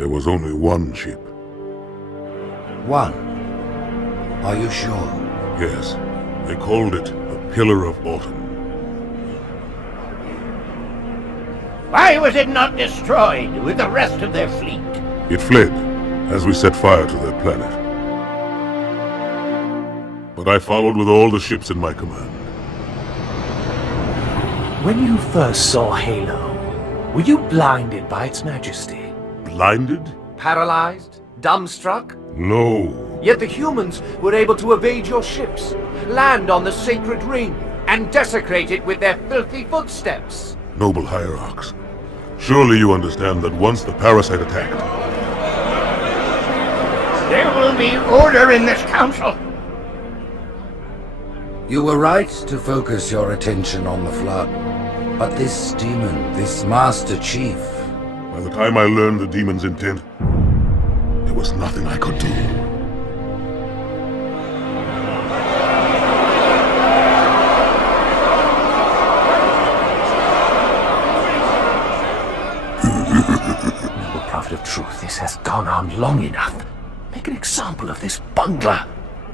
There was only one ship. One? Are you sure? Yes. They called it the Pillar of Autumn. Why was it not destroyed with the rest of their fleet? It fled as we set fire to their planet. But I followed with all the ships in my command. When you first saw Halo, were you blinded by its majesty? Blinded? Paralyzed? Dumbstruck? No. Yet the humans were able to evade your ships, land on the sacred ring, and desecrate it with their filthy footsteps. Noble Hierarchs, surely you understand that once the parasite attacked... There will be order in this council. You were right to focus your attention on the Flood. But this demon, this Master Chief... By the time I learned the demon's intent, there was nothing I could do. Noble Prophet of Truth, this has gone on long enough. Make an example of this bungler.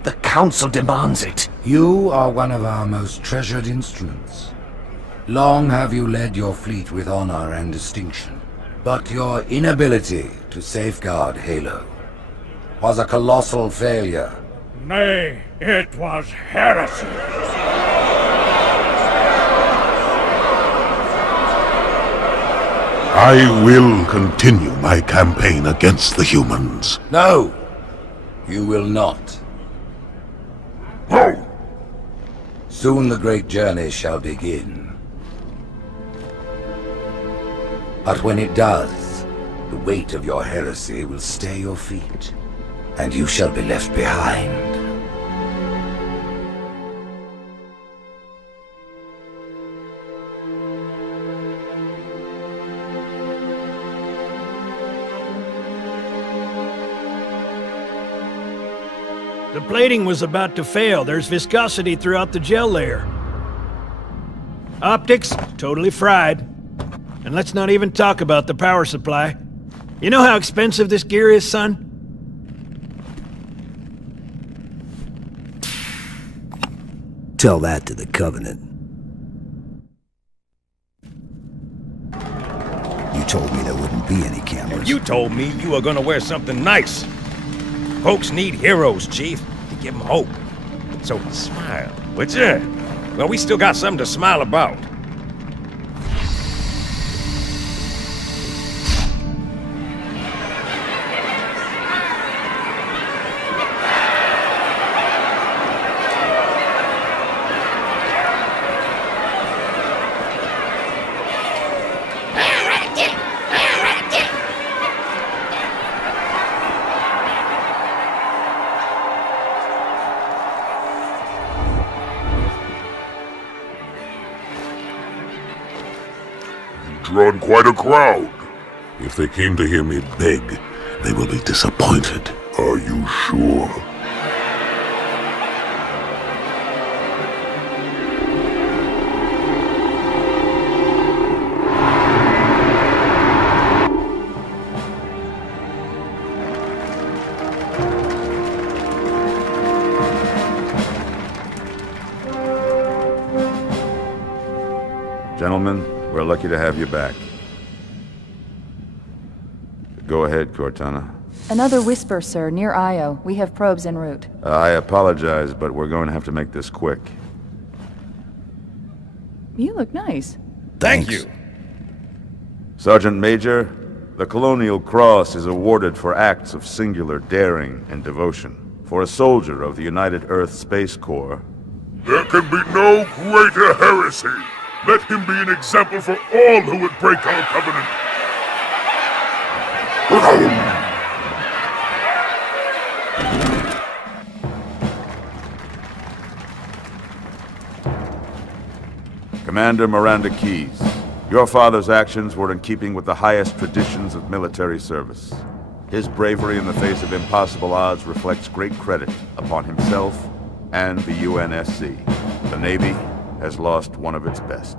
The Council demands it. You are one of our most treasured instruments. Long have you led your fleet with honor and distinction. But your inability to safeguard Halo was a colossal failure. Nay, it was heresy. I will continue my campaign against the humans. No, you will not. No! Soon the great journey shall begin. But when it does, the weight of your heresy will stay your feet, and you shall be left behind. The plating was about to fail. There's viscosity throughout the gel layer. Optics, totally fried. And let's not even talk about the power supply. You know how expensive this gear is, son? Tell that to the Covenant. You told me there wouldn't be any cameras. You told me you were gonna wear something nice. Folks need heroes, Chief, to give them hope. So smile, would ya? Well, we still got something to smile about. Drawn quite a crowd. If they came to hear me beg, they will be disappointed. Are you sure? Gentlemen, we're lucky to have you back. Go ahead, Cortana. Another whisper, sir, near Io. We have probes en route. I apologize, but we're going to have to make this quick. You look nice. Thank you. Sergeant Major, the Colonial Cross is awarded for acts of singular daring and devotion. For a soldier of the United Earth Space Corps. There can be no greater heresy. Let him be an example for all who would break our covenant. Commander Miranda Keyes, your father's actions were in keeping with the highest traditions of military service. His bravery in the face of impossible odds reflects great credit upon himself and the UNSC. The Navy has lost one of its best.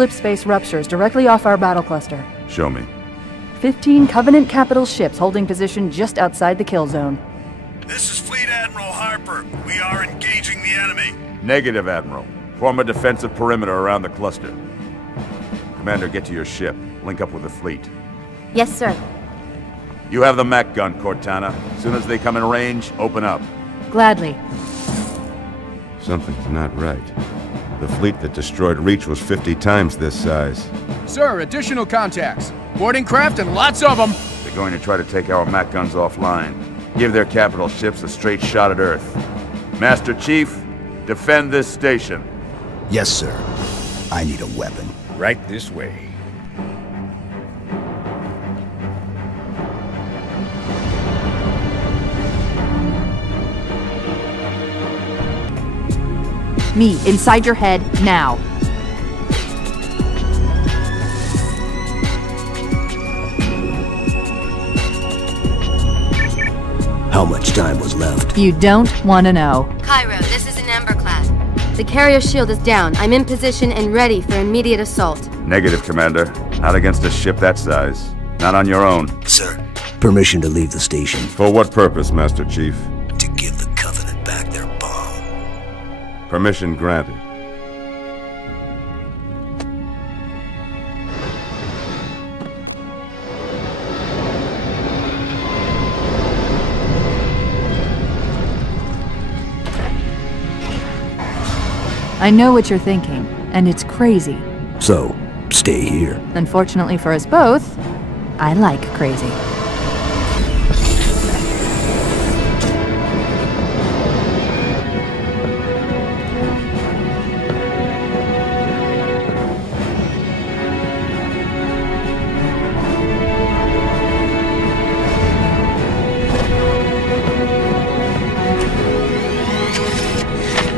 slip space ruptures directly off our battle cluster. Show me. 15 Covenant capital ships holding position just outside the kill zone. This is Fleet Admiral Harper. We are engaging the enemy. Negative, Admiral. Form a defensive perimeter around the cluster. Commander, get to your ship. Link up with the fleet. Yes, sir. You have the mech gun, Cortana. As soon as they come in range, open up. Gladly. Something's not right. The fleet that destroyed Reach was 50 times this size. Sir, additional contacts. Boarding craft and lots of them. They're going to try to take our mech guns offline. Give their capital ships a straight shot at Earth. Master Chief, defend this station. Yes, sir. I need a weapon. Right this way. Me, inside your head, now. How much time was left? You don't want to know. Cairo, this is an Emberclad. The carrier shield is down. I'm in position and ready for immediate assault. Negative, Commander. Not against a ship that size. Not on your own. Sir, permission to leave the station. For what purpose, Master Chief? To give the Covenant back their bomb. Permission granted. I know what you're thinking, and it's crazy. So, stay here. Unfortunately for us both, I like crazy.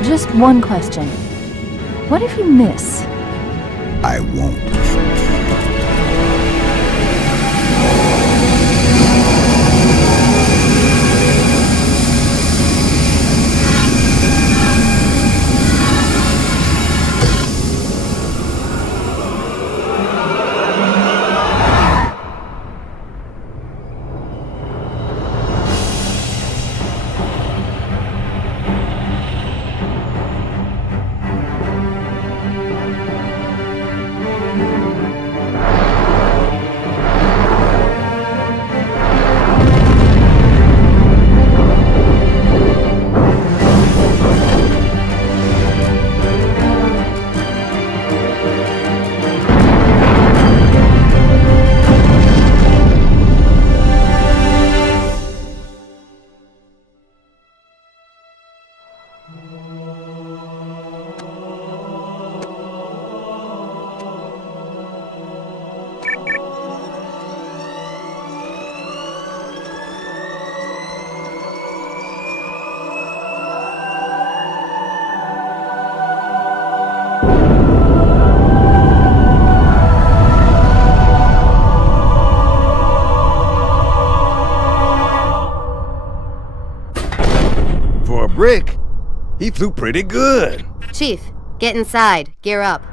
Just one question. What if you miss? I won't. Rick, he flew pretty good. Chief, get inside. Gear up.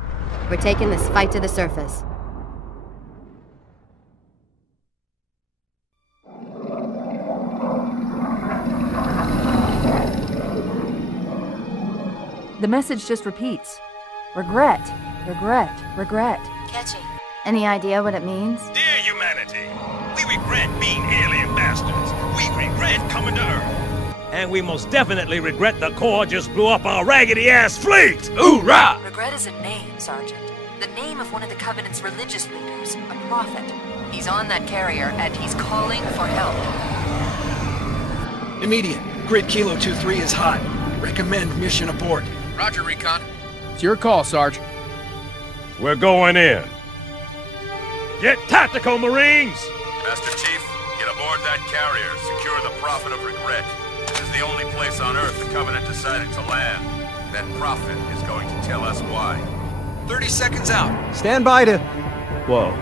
We're taking this fight to the surface. The message just repeats. Regret, regret, regret. Catchy. Any idea what it means? Dear humanity, we regret being alien bastards. We regret coming to Earth. And we most definitely regret the Corps just blew up our raggedy-ass fleet! Hoorah! Regret is a name, Sergeant. The name of one of the Covenant's religious leaders, a prophet. He's on that carrier, and he's calling for help. Immediate. Grid Kilo 2-3 is hot. Recommend mission abort. Roger, Recon. It's your call, Sarge. We're going in. Get tactical, Marines! Master Chief, get aboard that carrier. Secure the Prophet of Regret. This is the only place on Earth the Covenant decided to land. That Prophet is going to tell us why. 30 seconds out. Stand by to... Whoa.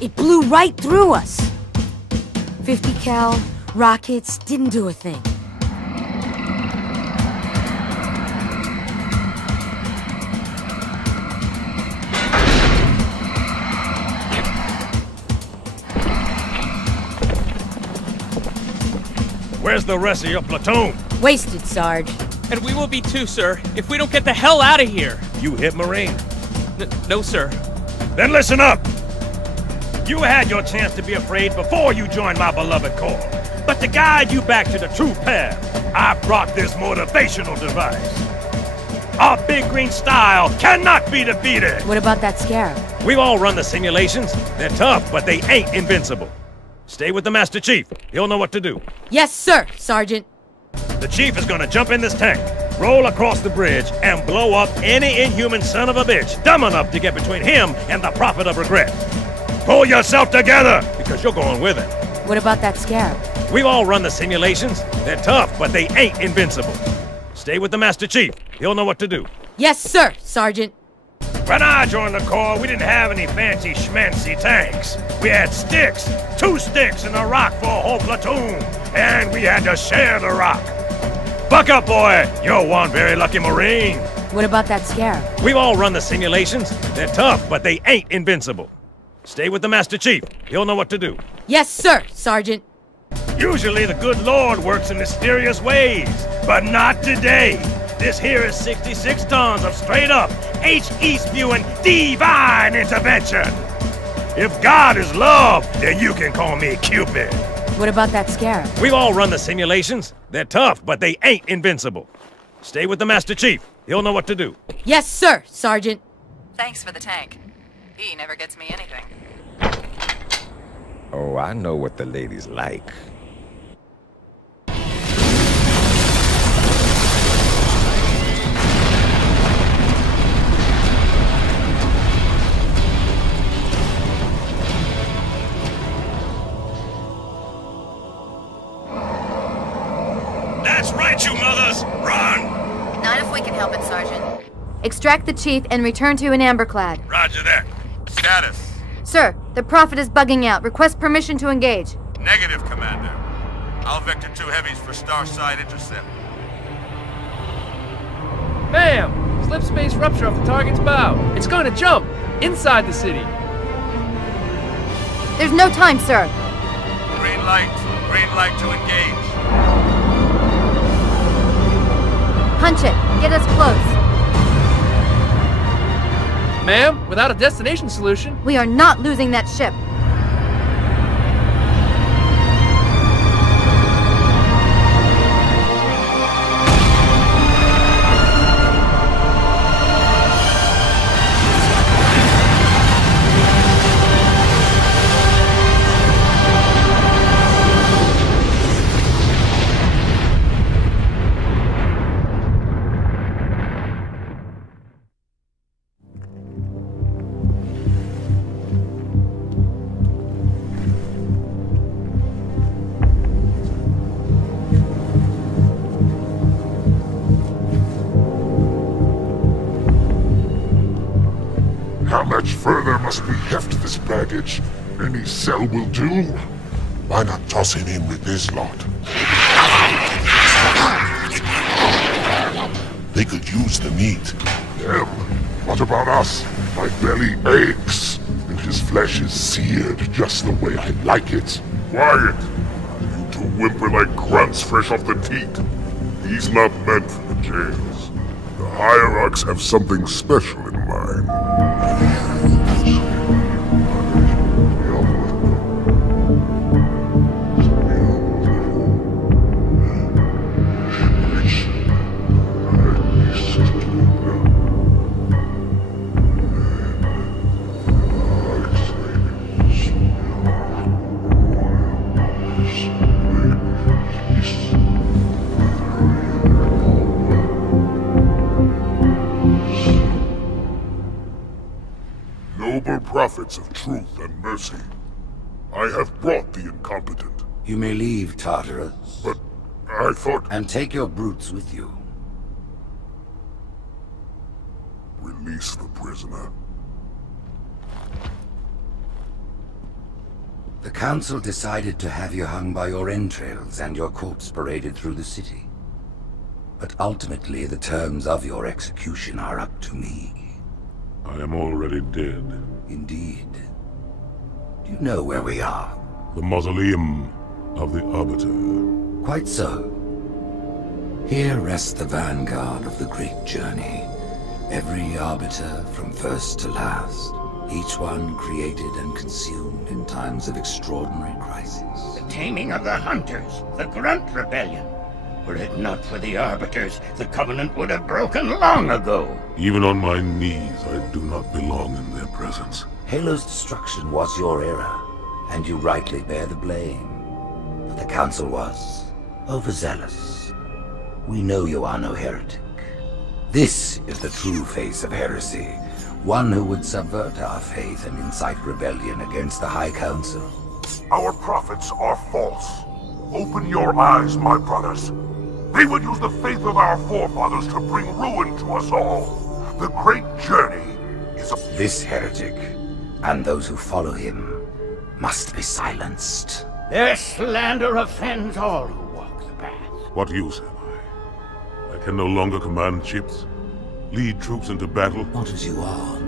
It blew right through us. 50 cal, rockets, didn't do a thing. Where's the rest of your platoon? Wasted, Sarge. And we will be too, sir, if we don't get the hell out of here. You hit Marine? No, sir. Then listen up! You had your chance to be afraid before you joined my beloved Corps. But to guide you back to the true path, I brought this motivational device. Our big green style cannot be defeated! What about that Scarab? We've all run the simulations. They're tough, but they ain't invincible. Stay with the Master Chief. He'll know what to do. Yes, sir, Sergeant. The Chief is gonna jump in this tank, roll across the bridge, and blow up any inhuman son of a bitch dumb enough to get between him and the Prophet of Regret. Pull yourself together, because you're going with him. What about that Scarab? We've all run the simulations. They're tough, but they ain't invincible. Stay with the Master Chief. He'll know what to do. Yes, sir, Sergeant. When I joined the Corps, we didn't have any fancy schmancy tanks. We had sticks, 2 sticks and a rock for a whole platoon, and we had to share the rock. Buck up, boy! You're one very lucky Marine. What about that Scarab? We've all run the simulations. They're tough, but they ain't invincible. Stay with the Master Chief. He'll know what to do. Yes, sir, Sergeant. Usually the good Lord works in mysterious ways, but not today. This here is 66 tons of straight-up, H-E-spewing divine intervention. If God is love, then you can call me Cupid. What about that Scarab? We've all run the simulations. They're tough, but they ain't invincible. Stay with the Master Chief. He'll know what to do. Yes, sir, Sergeant. Thanks for the tank. He never gets me anything. Oh, I know what the ladies like. That's right, you mothers! Run! Not if we can help it, Sergeant. Extract the Chief and return to an Amberclad. Roger that. Status? Sir, the Prophet is bugging out. Request permission to engage. Negative, Commander. I'll vector 2 heavies for Starside intercept. Bam! Slip space rupture off the target's bow. It's going to jump! Inside the city. There's no time, sir. Green light. Green light to engage. Punch it. Get us close. Ma'am, without a destination solution... We are not losing that ship. How much further must we heft this baggage? Any cell will do. Why not toss him in with this lot? They could use the meat. Them? What about us? My belly aches, and his flesh is seared just the way I like it. Quiet! You two whimper like grunts fresh off the teat. He's not meant for the jails. The hierarchs have something special in mind. Noble prophets of truth and mercy, I have brought the incompetent. You may leave, Tartarus. But I thought... And take your brutes with you. Release the prisoner. The Council decided to have you hung by your entrails and your corpse paraded through the city. But ultimately, the terms of your execution are up to me. I am already dead. Indeed. Do you know where we are? The mausoleum of the Arbiter. Quite so. Here rests the vanguard of the great journey. Every Arbiter from first to last. Each one created and consumed in times of extraordinary crisis. The taming of the Hunters, the Grunt Rebellion. Were it not for the Arbiters, the Covenant would have broken long ago. Even on my knees, I do not belong in their presence. Halo's destruction was your error, and you rightly bear the blame. But the Council was overzealous. We know you are no heretic. This is the true face of heresy. One who would subvert our faith and incite rebellion against the High Council. Our prophets are false. Open your eyes, my brothers. They would use the faith of our forefathers to bring ruin to us all. The great journey is a... This heretic, and those who follow him, must be silenced. Their slander offends all who walk the path. What use am I? I can no longer command ships, lead troops into battle. Not as you are,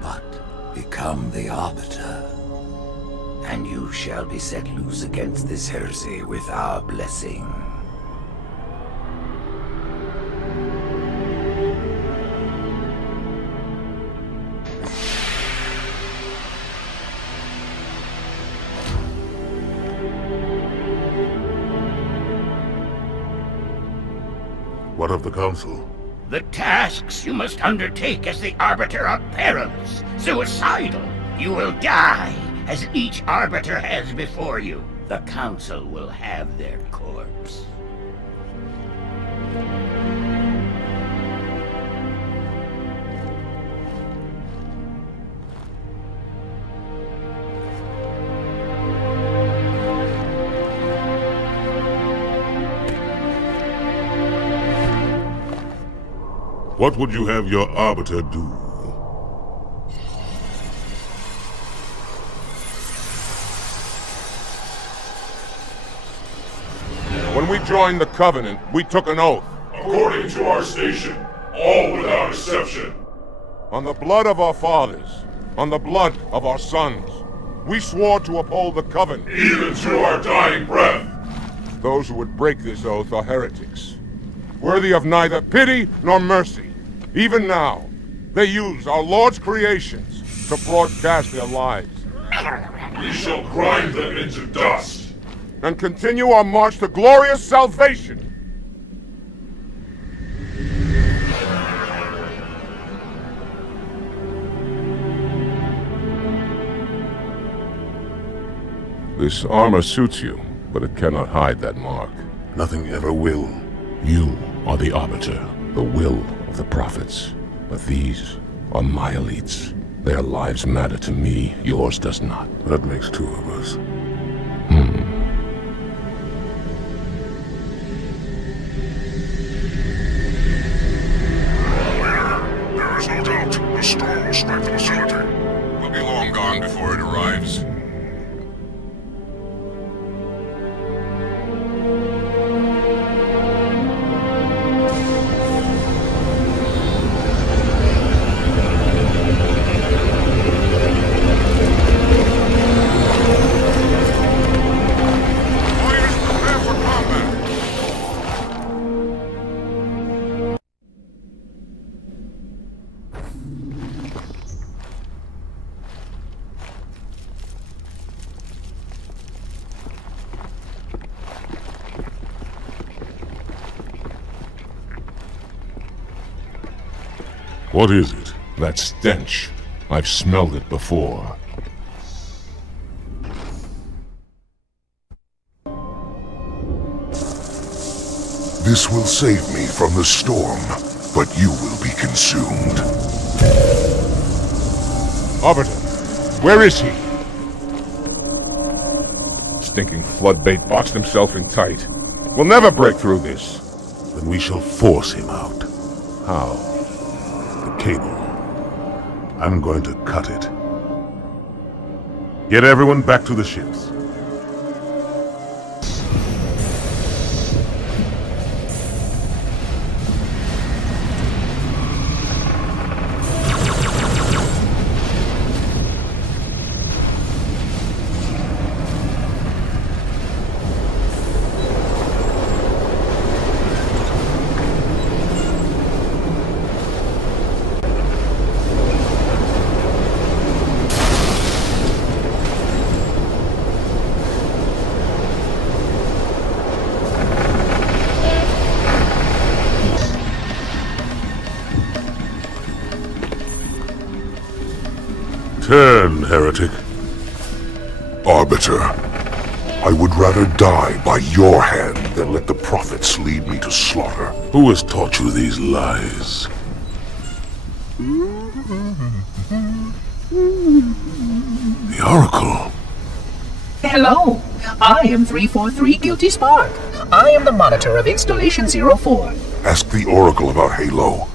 but become the Arbiter. And you shall be set loose against this heresy with our blessing. What of the Council? The tasks you must undertake as the Arbiter are perilous, suicidal. You will die, as each Arbiter has before you. The Council will have their corpse. What would you have your Arbiter do? When we joined the Covenant, we took an oath. According to our station, all without exception. On the blood of our fathers, on the blood of our sons, we swore to uphold the Covenant. Even to our dying breath. Those who would break this oath are heretics, worthy of neither pity nor mercy. Even now, they use our Lord's creations to broadcast their lies. We shall grind them into dust. And continue our march to glorious salvation. This armor suits you, but it cannot hide that mark. Nothing ever will. You are the Arbiter. The will of the prophets. But these are my elites. Their lives matter to me, yours does not. That makes two of us. There is no doubt the storm will strike the facility. We'll be long gone before it arrives. What is it? That stench. I've smelled it before. This will save me from the storm, but you will be consumed. Arbiter, where is he? Stinking floodbait boxed himself in tight. We'll never break through this. Then we shall force him out. How? The cable. I'm going to cut it. Get everyone back to the ships. Turn, heretic. Arbiter, I would rather die by your hand than let the prophets lead me to slaughter. Who has taught you these lies? The Oracle. Hello, I am 343 Guilty Spark. I am the monitor of Installation 04. Ask the Oracle about Halo.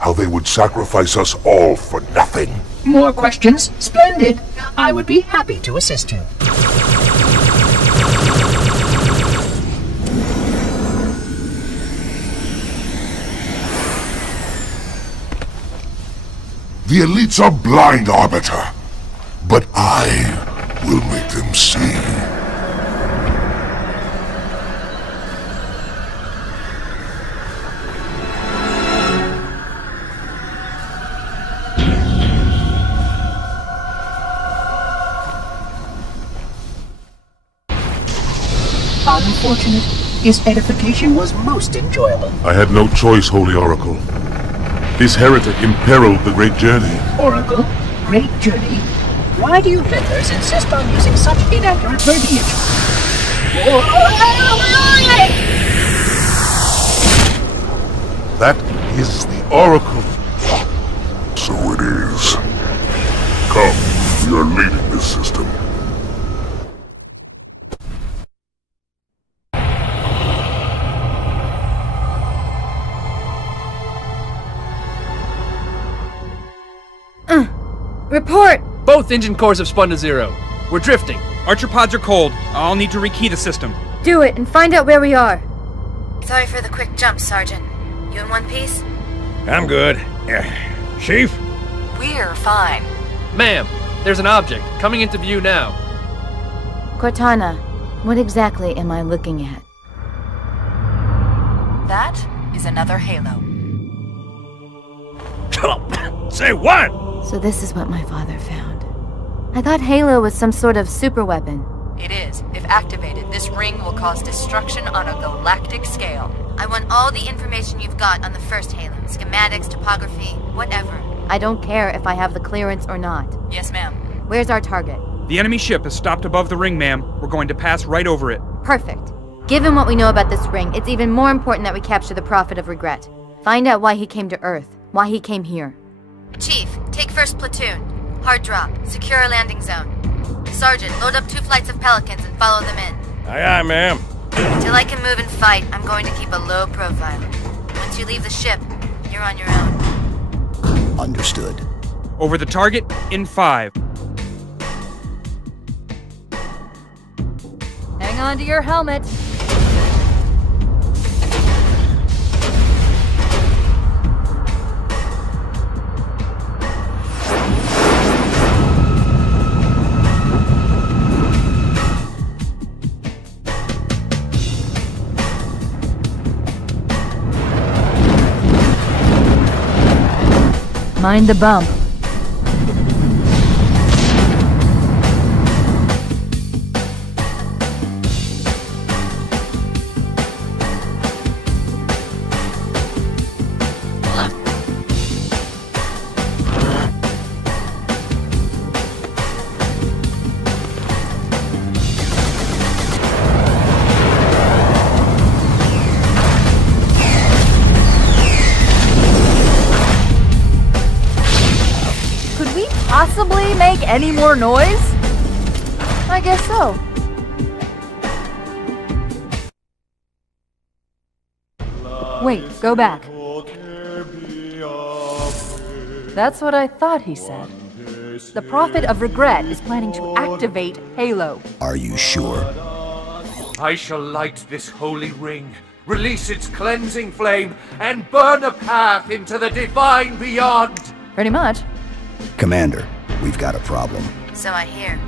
How they would sacrifice us all for nothing. More questions? Splendid. I would be happy to assist you. The elites are blind, Arbiter. But I will make them see. Unfortunate. His edification was most enjoyable. I had no choice, Holy Oracle. This heretic imperiled the great journey. Oracle, great journey. Why do you meddlers insist on using such inaccurate verbiage? That is the Oracle. So it is. Come, we are leading this system. Report! Both engine cores have spun to zero. We're drifting. Archer pods are cold. I'll need to rekey the system. Do it and find out where we are. Sorry for the quick jump, Sergeant. You in one piece? I'm good. Chief? We're fine. Ma'am, there's an object coming into view now. Cortana, what exactly am I looking at? That is another Halo. Say what? So this is what my father found. I thought Halo was some sort of super weapon. It is. If activated, this ring will cause destruction on a galactic scale. I want all the information you've got on the first Halo. Schematics, topography, whatever. I don't care if I have the clearance or not. Yes, ma'am. Where's our target? The enemy ship has stopped above the ring, ma'am. We're going to pass right over it. Perfect. Given what we know about this ring, it's even more important that we capture the Prophet of Regret. Find out why he came to Earth. Why he came here. Chief, take first platoon. Hard drop. Secure a landing zone. Sergeant, load up 2 flights of Pelicans and follow them in. Aye, aye, ma'am. Until I can move and fight, I'm going to keep a low profile. Once you leave the ship, you're on your own. Understood. Over the target in 5. Hang on to your helmet. Mind the bump. Possibly make any more noise? I guess so. Wait, go back. That's what I thought he said. The Prophet of Regret is planning to activate Halo. Are you sure? I shall light this holy ring, release its cleansing flame, and burn a path into the divine beyond! Pretty much. Commander, we've got a problem. So I hear.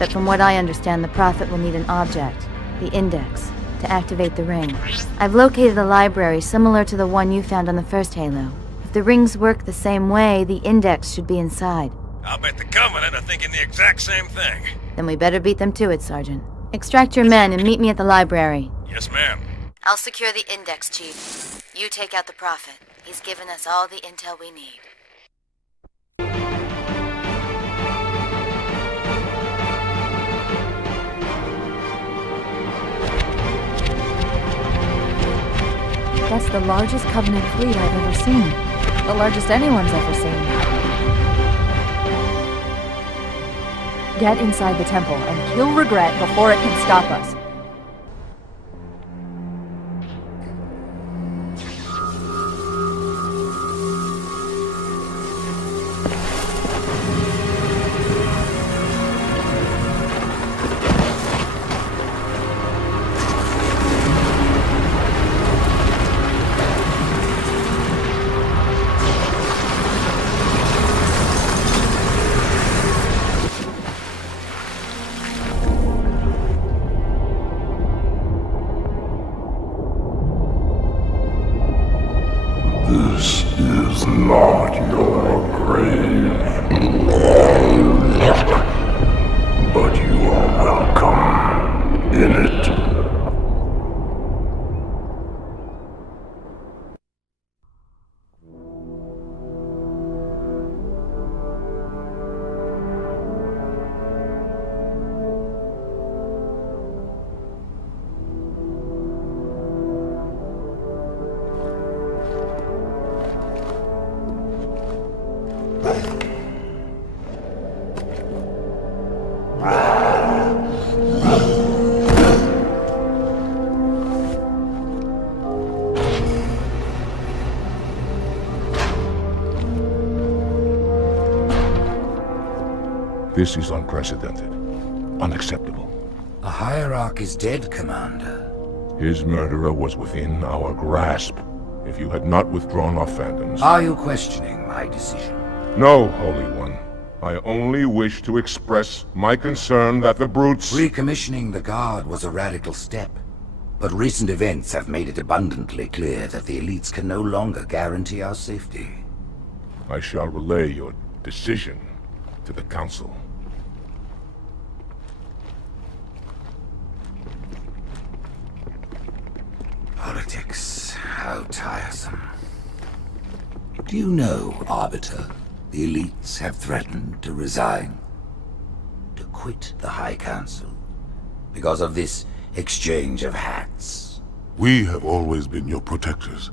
But from what I understand, the Prophet will need an object, the Index, to activate the ring. I've located a library similar to the one you found on the first Halo. If the rings work the same way, the Index should be inside. I'll bet the Covenant are thinking the exact same thing. Then we better beat them to it, Sergeant. Extract your men and meet me at the library. Yes, ma'am. I'll secure the Index, Chief. You take out the Prophet. He's given us all the intel we need. That's the largest Covenant fleet I've ever seen. The largest anyone's ever seen. Get inside the temple and kill Regret before it can stop us. This is not your grave, but you are welcome in it. This is unprecedented. Unacceptable. The Hierarch is dead, Commander. His murderer was within our grasp. If you had not withdrawn our phantoms... Are you questioning my decision? No, Holy One. I only wish to express my concern that the brutes... Recommissioning the Guard was a radical step. But recent events have made it abundantly clear that the elites can no longer guarantee our safety. I shall relay your decision to the Council. Politics, how tiresome. Do you know, Arbiter, the elites have threatened to resign, to quit the High Council, because of this exchange of hats? We have always been your protectors.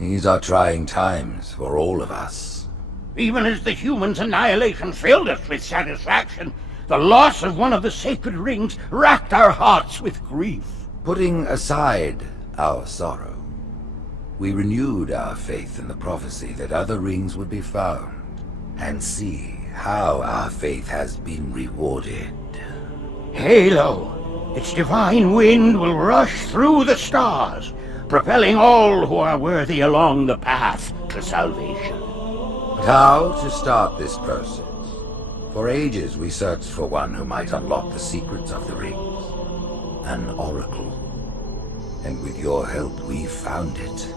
These are trying times for all of us. Even as the humans' annihilation filled us with satisfaction, the loss of one of the sacred rings racked our hearts with grief. Putting aside our sorrow, we renewed our faith in the prophecy that other rings would be found, and see how our faith has been rewarded. Halo, its divine wind will rush through the stars, propelling all who are worthy along the path to salvation. But how to start this process? For ages we searched for one who might unlock the secrets of the rings. An oracle. And with your help, we found it.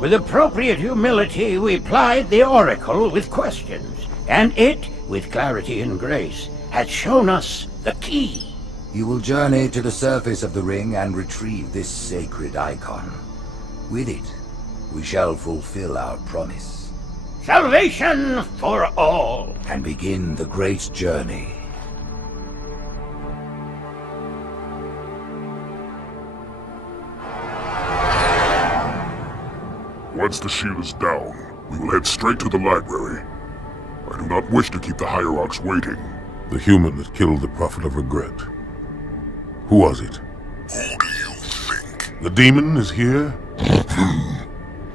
With appropriate humility, we plied the oracle with questions, and it, with clarity and grace, has shown us the key. You will journey to the surface of the ring and retrieve this sacred icon. With it, we shall fulfill our promise. Salvation for all. And begin the great journey. Once the shield is down, we will head straight to the library. I do not wish to keep the Hierarchs waiting. The human that killed the Prophet of Regret. Who was it? Who do you think? The demon is here?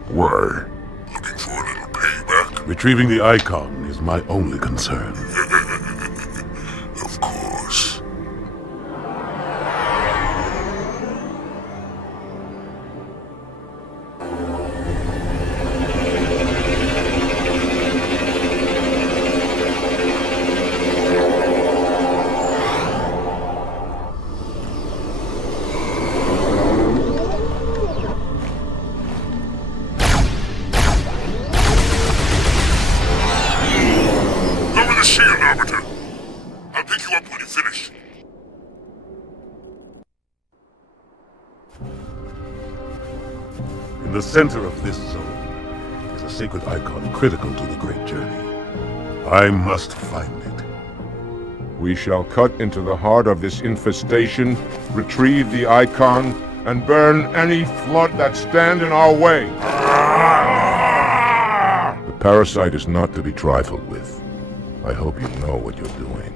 Why? Looking for a little payback? Retrieving the icon is my only concern. Of course. In the center of this zone is a sacred icon critical to the Great Journey. I must find it. We shall cut into the heart of this infestation, retrieve the icon, and burn any flood that stand in our way. The parasite is not to be trifled with. I hope you know what you're doing.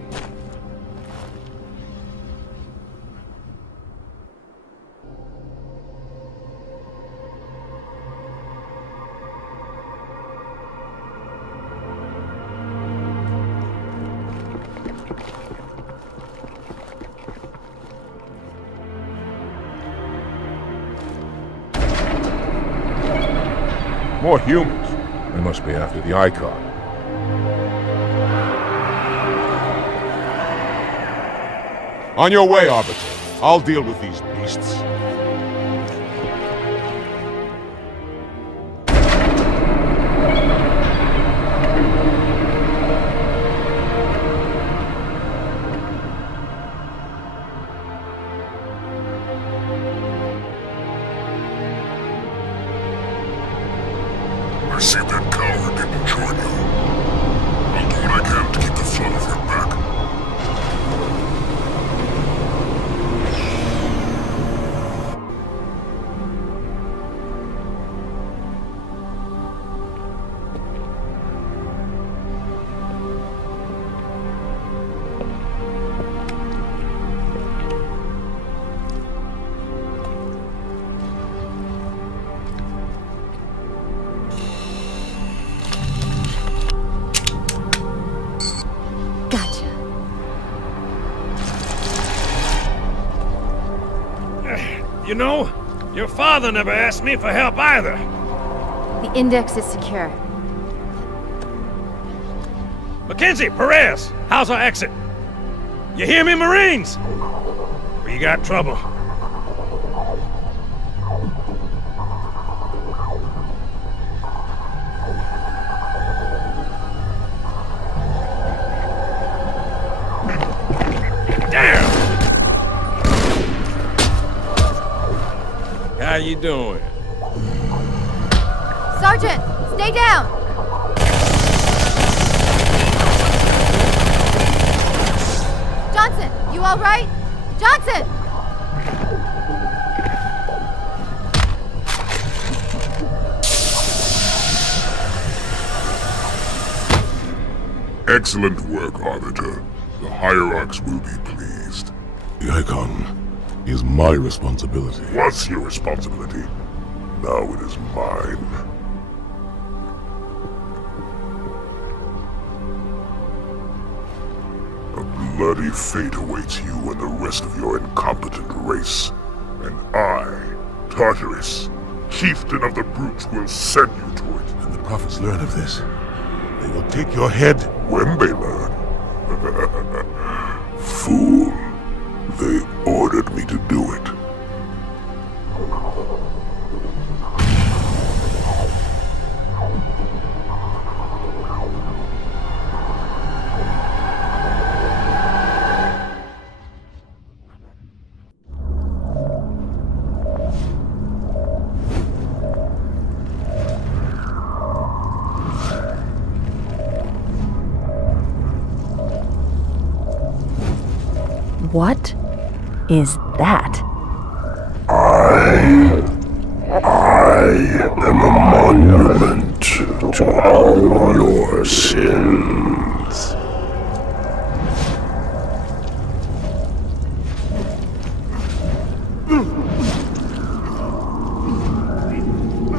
More humans. They must be after the icon. On your way, Arbiter. I'll deal with these beasts. I see that coward didn't join you. I'll do what I can to keep the flood of her back. You know, your father never asked me for help either. The index is secure. Mackenzie, Perez, how's our exit? You hear me, Marines? We got trouble. How you doing? Sergeant, stay down! Johnson, you all right? Johnson! Excellent work, Arbiter. The Hierarchs will be pleased. The icon is my responsibility. Was your responsibility. Now it is mine. A bloody fate awaits you and the rest of your incompetent race. And I, Tartarus, chieftain of the brutes, will send you to it. When the prophets learn of this, they will take your head. When they learn. Fool. They ordered me to do it. What is that? I am a monument to all your sins.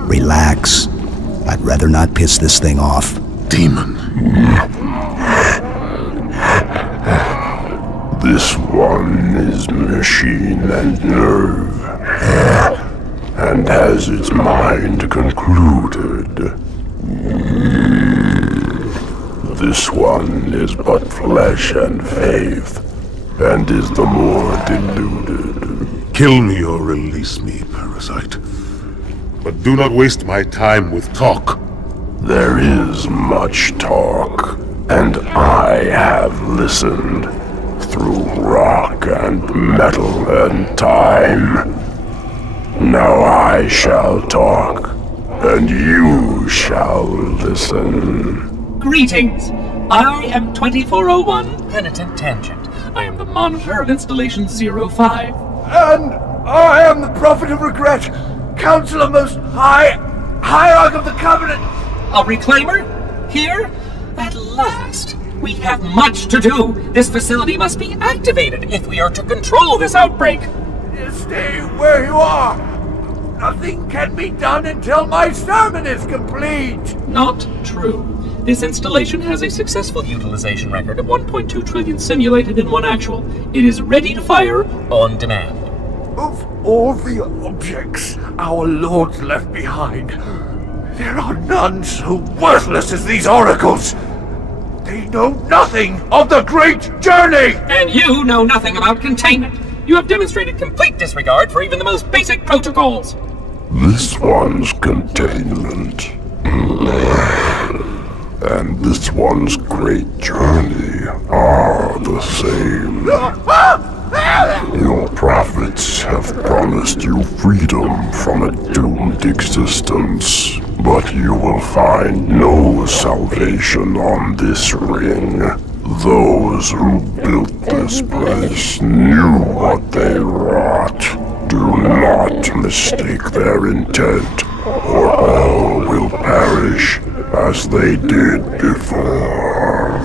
Relax. I'd rather not piss this thing off. demon. This one is machine and nerve, and has its mind concluded. This one is but flesh and faith, and is the more deluded. Kill me or release me, parasite. But do not waste my time with talk. There is much talk, and I have listened through rock and metal and time. Now I shall talk, and you shall listen. Greetings! I am 2401 Penitent Tangent. I am the monitor of Installation 05. And I am the Prophet of Regret, Counselor Most High, Hierarch of the Covenant. A reclaimer? Here? At last! We have much to do! This facility must be activated if we are to control this outbreak! Stay where you are! Nothing can be done until my sermon is complete! Not true. This installation has a successful utilization record of 1.2 trillion simulated and 1 actual. It is ready to fire on demand. Of all the objects our lords left behind, there are none so worthless as these oracles! They know nothing of the Great Journey! And you know nothing about containment! You have demonstrated complete disregard for even the most basic protocols! This one's containment. And this one's great journey are the same. Your prophets have promised you freedom from a doomed existence, but you will find no salvation on this ring. Those who built this place knew what they wrought. Do not mistake their intent, or all will perish as they did before.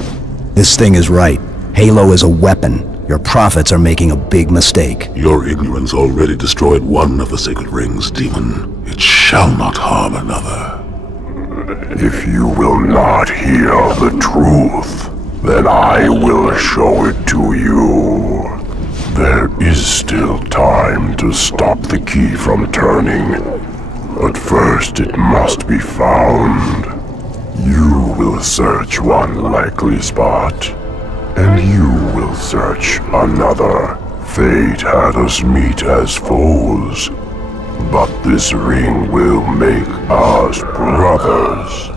This thing is right. Halo is a weapon. Your prophets are making a big mistake. Your ignorance already destroyed one of the sacred rings, demon. It shall not harm another. If you will not hear the truth, then I will show it to you. There is still time to stop the key from turning, but first it must be found. You will search one likely spot, and you will search another. Fate had us meet as foes, but this ring will make us brothers.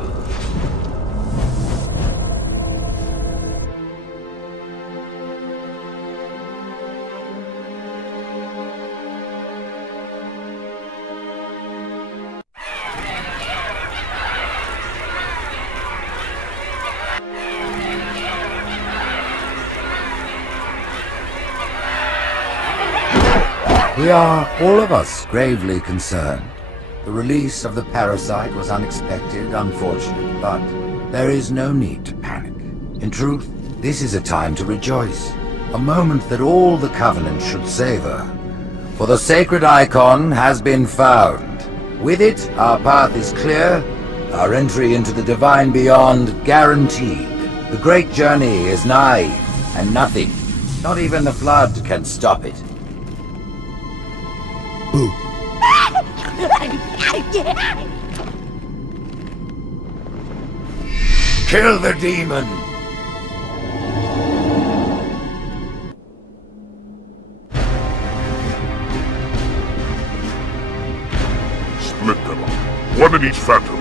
We are, all of us, gravely concerned. The release of the parasite was unexpected, unfortunate, but there is no need to panic. In truth, this is a time to rejoice. A moment that all the Covenant should savor. For the sacred icon has been found. With it, our path is clear, our entry into the divine beyond guaranteed. The great journey is nigh, and nothing, not even the flood, can stop it. Kill the demon! Split them up, one in each phantom.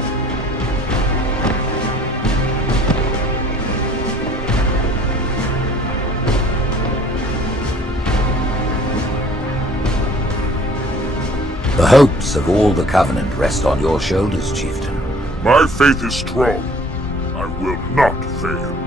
The hopes of all the Covenant rest on your shoulders, Chieftain. My faith is strong. I will not fail.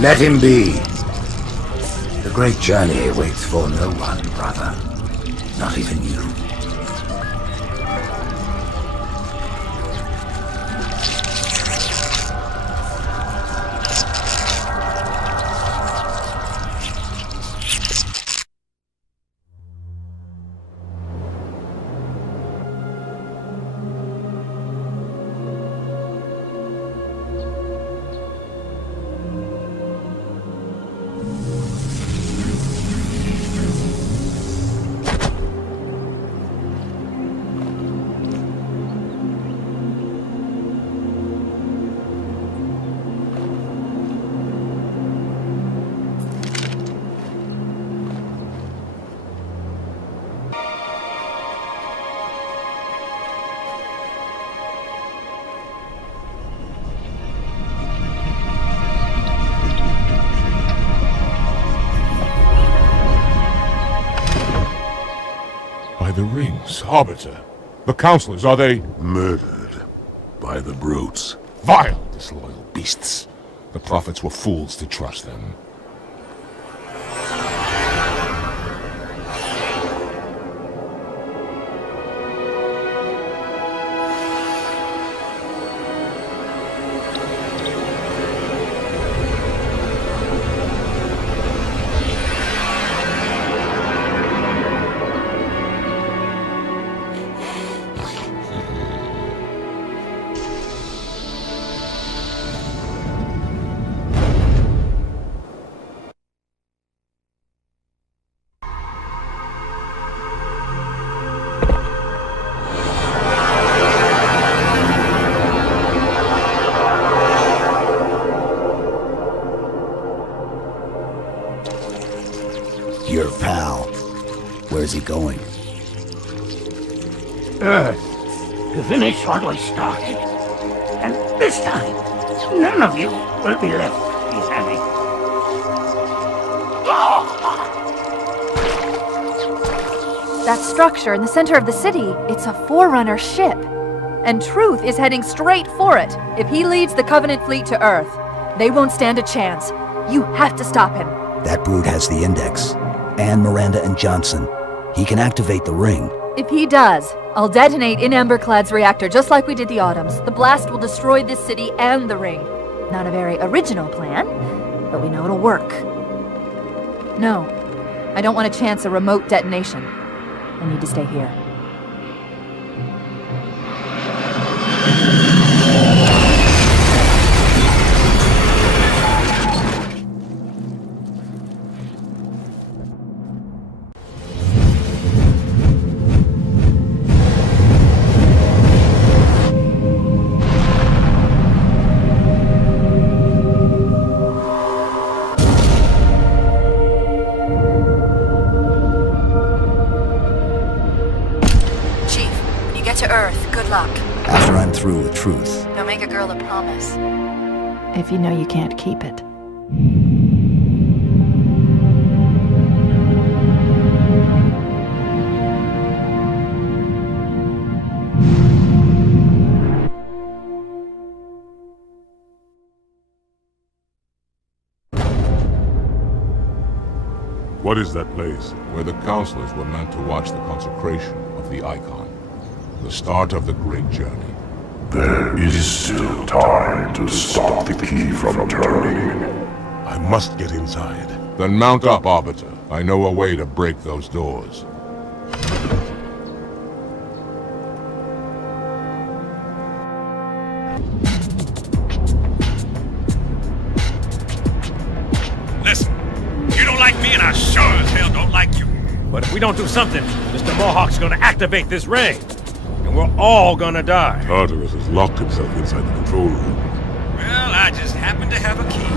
Let him be. The great journey waits for no one, brother. Not even you. the rings? Arbiter, the counselors, are they... Murdered by the brutes. Vile, disloyal beasts. The prophets were fools to trust them. Your pal. Where's he going? Earth, to finish what we started. And this time, none of you will be left behind. That structure in the center of the city, it's a Forerunner ship. And Truth is heading straight for it. If he leads the Covenant fleet to Earth, they won't stand a chance. You have to stop him. That brute has the Index. And Miranda and Johnson. He can activate the ring. If he does, I'll detonate in Emberclad's reactor just like we did the Autumns. The blast will destroy this city and the ring. Not a very original plan, but we know it'll work. No, I don't want to chance a remote detonation. I need to stay here. After I'm through with Truth. Now make a girl a promise. If you know you can't keep it. What is that place? Where the counselors were meant to watch the consecration of the Icon. The start of the great journey. There is still time to stop the key from turning. I must get inside. Then mount up, Arbiter. I know a way to break those doors. Listen, you don't like me and I sure as hell don't like you. But if we don't do something, Mr. Mohawk's gonna activate this ring. And we're all gonna die. Tartarus has locked himself inside the control room. Well, I just happen to have a key.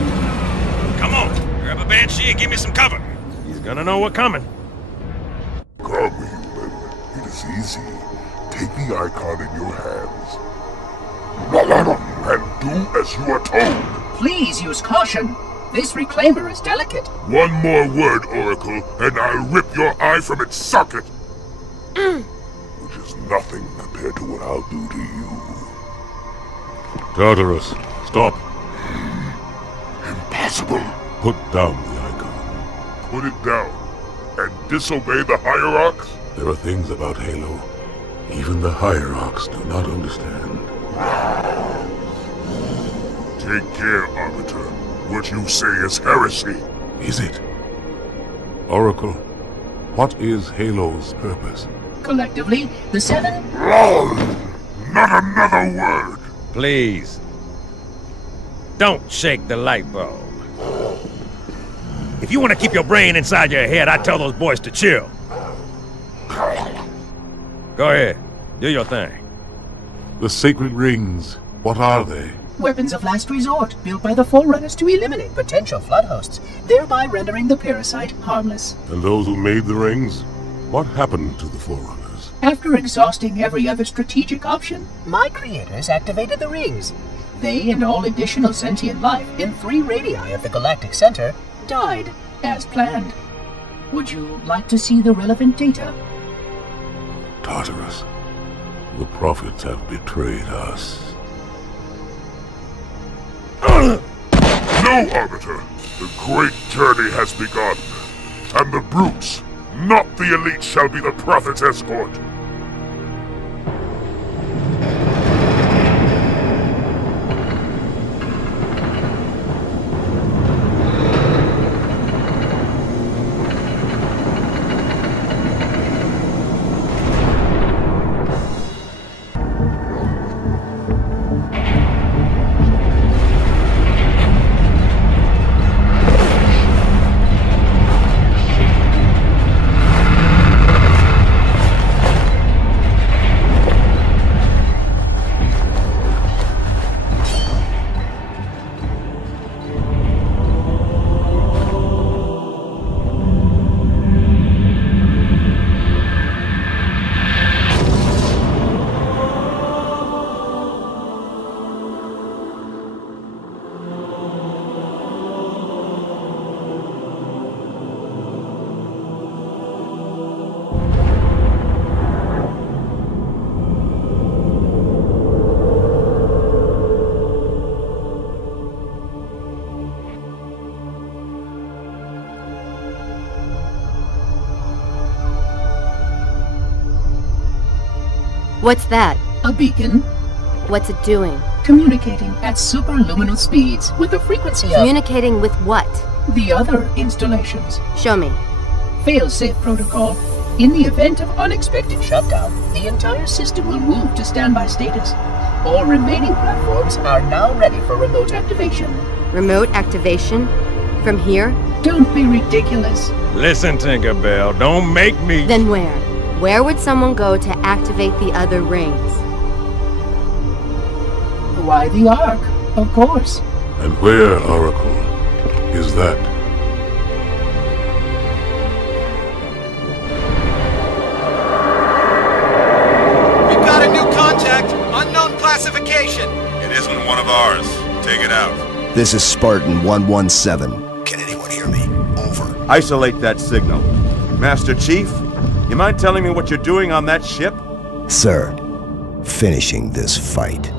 Come on, grab a Banshee and give me some cover. He's gonna know we're coming. Come, human. It is easy. Take the Icon in your hands. And do as you are told. Please use caution. This reclaimer is delicate. One more word, Oracle, and I'll rip your eye from its socket. Which is nothing compared to what I'll do to you. Tartarus, stop. Impossible. Put down the Icon. Put it down and disobey the Hierarchs? There are things about Halo even the Hierarchs do not understand. Take care, Arbiter. What you say is heresy. Is it? Oracle, what is Halo's purpose? Collectively, the Seven... Not another word! Please. Don't shake the light bulb. If you want to keep your brain inside your head, I tell those boys to chill. Go ahead. Do your thing. The sacred rings, what are they? Weapons of last resort, built by the Forerunners to eliminate potential flood hosts, thereby rendering the parasite harmless. And those who made the rings? What happened to the Forerunners? After exhausting every other strategic option, my creators activated the rings. They and all additional sentient life in 3 radii of the Galactic Center died, as planned. Would you like to see the relevant data? Tartarus. The prophets have betrayed us. No, Arbiter! The great journey has begun, and the brutes, not the elite, shall be the Prophet's escort. What's that? A beacon. What's it doing? Communicating at superluminal speeds with the frequency of... Communicating with what? The other installations. Show me. Fail-safe protocol. In the event of unexpected shutdown, the entire system will move to standby status. All remaining platforms are now ready for remote activation. Remote activation? From here? Don't be ridiculous. Listen, Tinkerbell, don't make me... Then where? Where would someone go to activate the other rings? Why, the Ark, of course. And where, Oracle, is that? We've got a new contact. Unknown classification. It isn't one of ours. Take it out. This is Spartan 117. Can anyone hear me? Over. Isolate that signal. Master Chief, you mind telling me what you're doing on that ship? Sir, finishing this fight.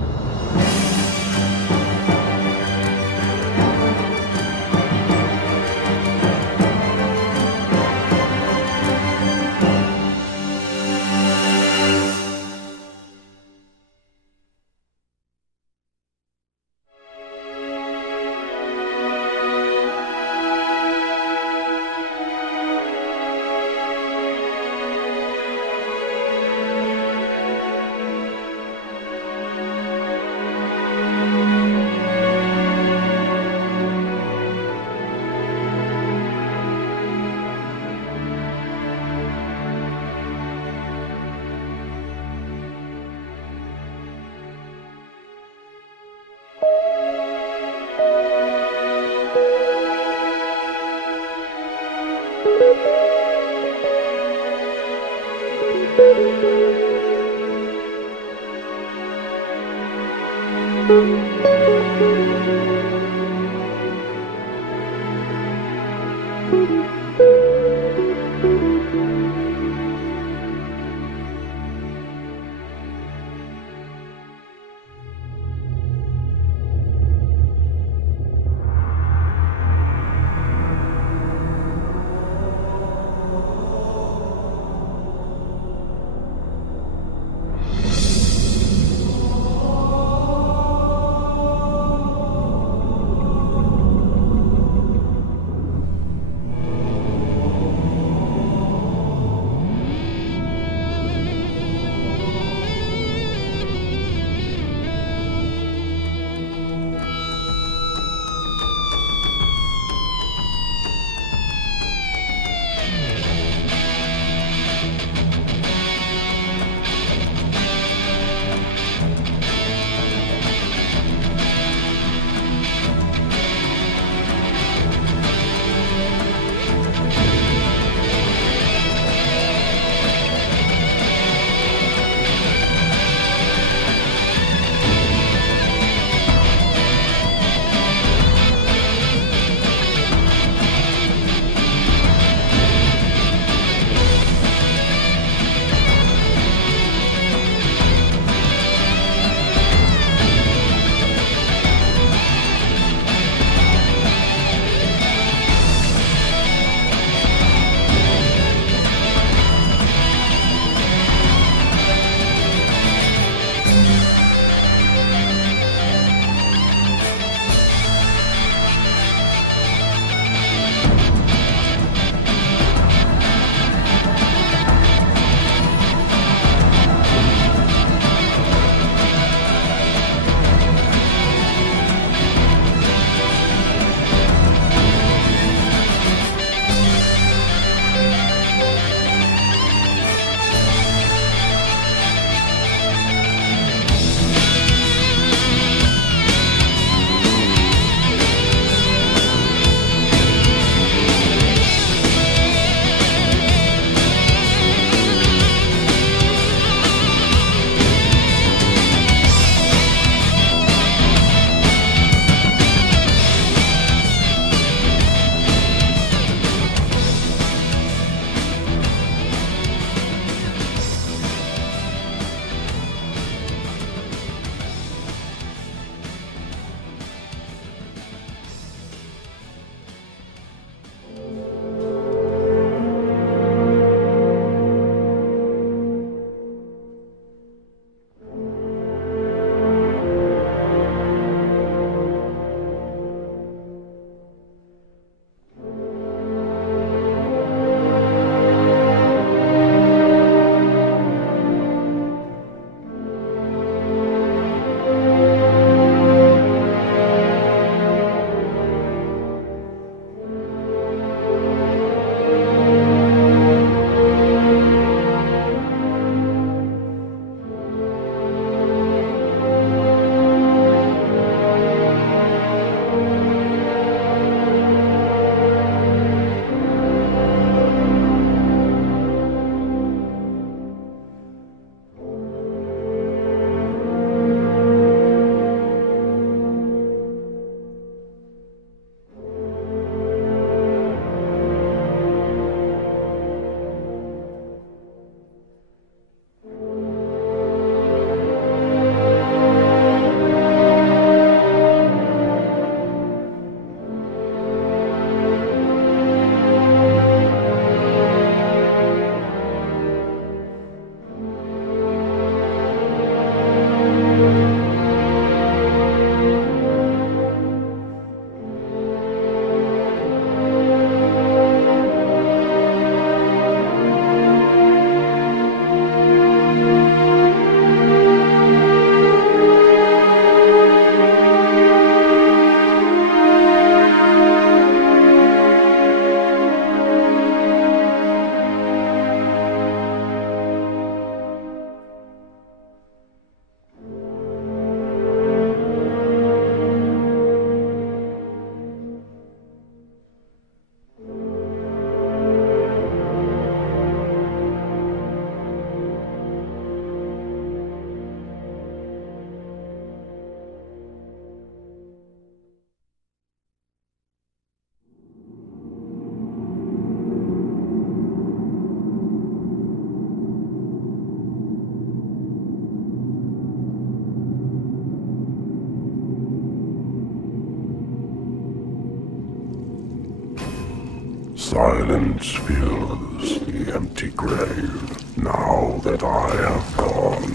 Silence fills the empty grave now that I have gone.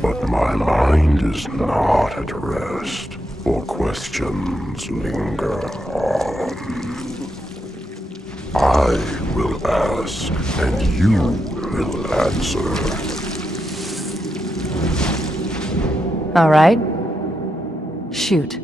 But my mind is not at rest, for questions linger on. I will ask, and you will answer. All right. Shoot.